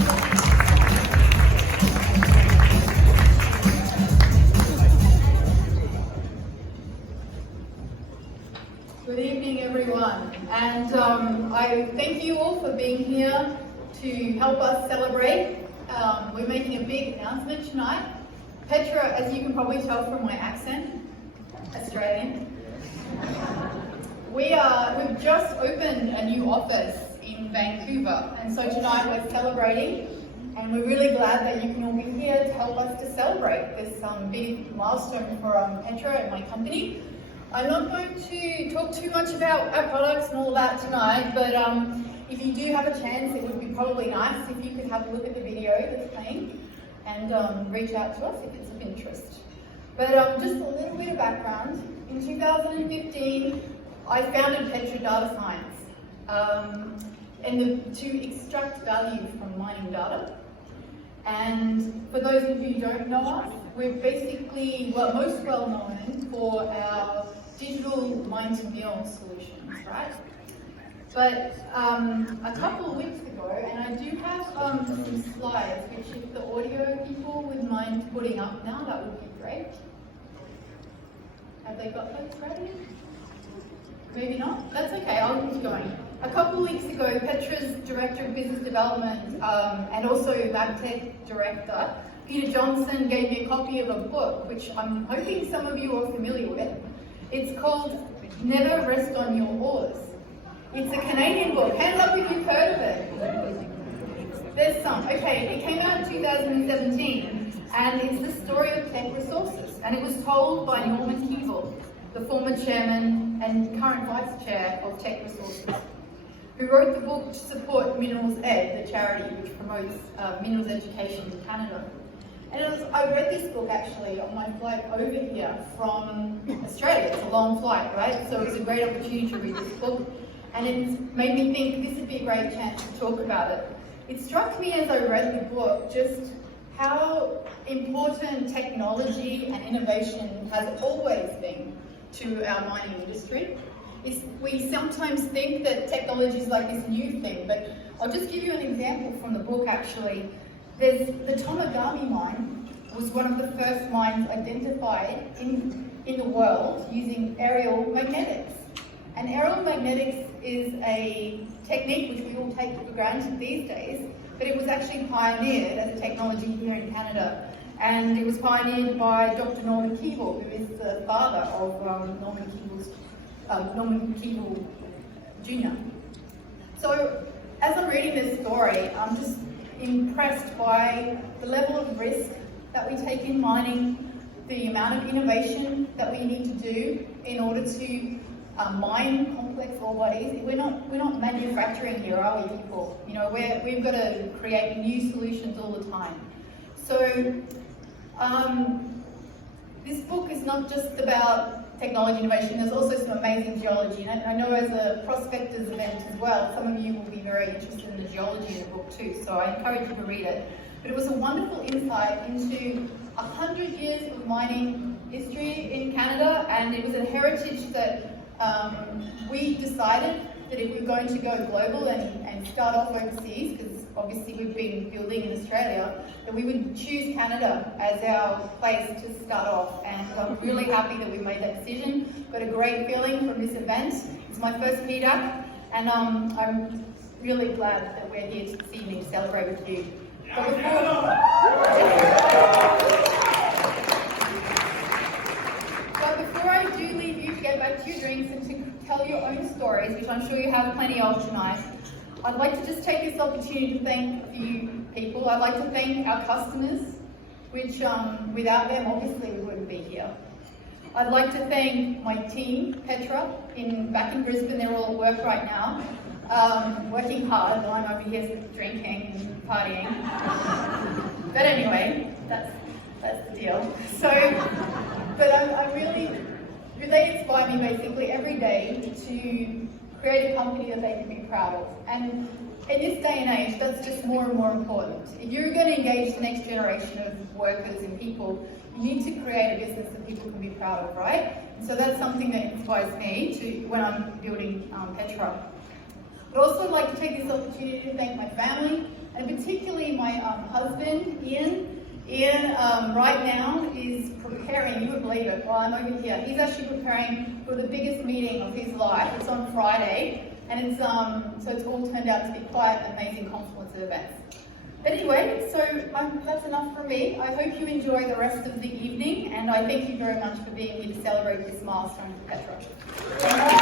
Good evening, everyone, and I thank you all for being here to help us celebrate. We're making a big announcement tonight. Petra, as you can probably tell from my accent, Australian. We've just opened a new office in Vancouver, and so tonight we're celebrating, and we're really glad that you can all be here to help us to celebrate this big milestone for Petra and my company. I'm not going to talk too much about our products and all that tonight, but if you do have a chance, it would be probably nice if you could have a look at the video that's playing and reach out to us if it's of interest. But just a little bit of background. In 2015, I founded Petra Data Science to extract value from mining data. And for those of you who don't know us, we're basically most well known for our digital mine-to-mill solutions, right? But a couple of weeks ago, and I do have some slides, which if the audio people would mind putting up now, that would be great. Have they got those ready? Maybe not? That's okay, I'll keep going. A couple of weeks ago, Petra's Director of Business Development and also LabTech Director, Peter Johnson, gave me a copy of a book, which I'm hoping some of you are familiar with. It's called Never Rest on Your Oars. It's a Canadian book. Hands up if you've heard of it. There's some. Okay, it came out in 2017, and it's the story of Tech Resources, and it was told by Norman Keevil, the former chairman and current vice chair of Tech Resources, who wrote the book to support Minerals Ed, the charity which promotes minerals education in Canada. And I read this book actually on my flight over here from Australia. It's a long flight, right? So it was a great opportunity to read this book, and it made me think this would be a great chance to talk about it. It struck me as I read the book just how important technology and innovation has always been to our mining industry. We sometimes think that technology is like this new thing, but I'll just give you an example from the book actually. There's the Tomagami mine was one of the first mines identified in the world using aerial magnetics. And aerial magnetics is a technique which we all take for granted these days, but it was actually pioneered as a technology here in Canada. And it was pioneered by Dr. Norman Keevil, who is the father of Norman Keevil Jr. So as I'm reading this story, I'm just impressed by the level of risk that we take in mining, the amount of innovation that we need to do in order to mine complex ore bodies. We're not manufacturing here, are we, people? You know, we've got to create new solutions all the time. So this book is not just about technology innovation, there's also some amazing geology. And I know as a prospectors event as well, some of you will be very interested in the geology in the book too, so I encourage you to read it. But it was a wonderful insight into 100 years of mining history in Canada, and it was a heritage that we decided that if we were going to go global and start off overseas, because obviously we've been building in Australia, that we would choose Canada as our place to start off. And I'm really happy that we made that decision. Got a great feeling from this event. It's my first PDAC, and I'm really glad that we're here this evening to celebrate with you. But before I do leave you to get back to your drinks and to tell your own stories, which I'm sure you have plenty of tonight, I'd like to just take this opportunity to thank a few people. I'd like to thank our customers, which without them, obviously, we wouldn't be here. I'd like to thank my team, Petra, back in Brisbane. They're all at work right now, working hard, while I'm over here drinking and partying. But anyway, that's the deal. So, but I really, they inspire me basically every day to create a company that they can be proud of. And in this day and age, that's just more and more important. If you're going to engage the next generation of workers and people, you need to create a business that people can be proud of, right? And so that's something that inspires me when I'm building Petra. I'd also like to take this opportunity to thank my family, and particularly husband, Ian. Ian right now is preparing, you would believe it, while I'm over here, he's actually preparing for the biggest meeting of his life. It's on Friday, and it's so it's all turned out to be quite an amazing confluence of events. But anyway, so that's enough from me. I hope you enjoy the rest of the evening, and I thank you very much for being here to celebrate this milestone for Petra. Thank you.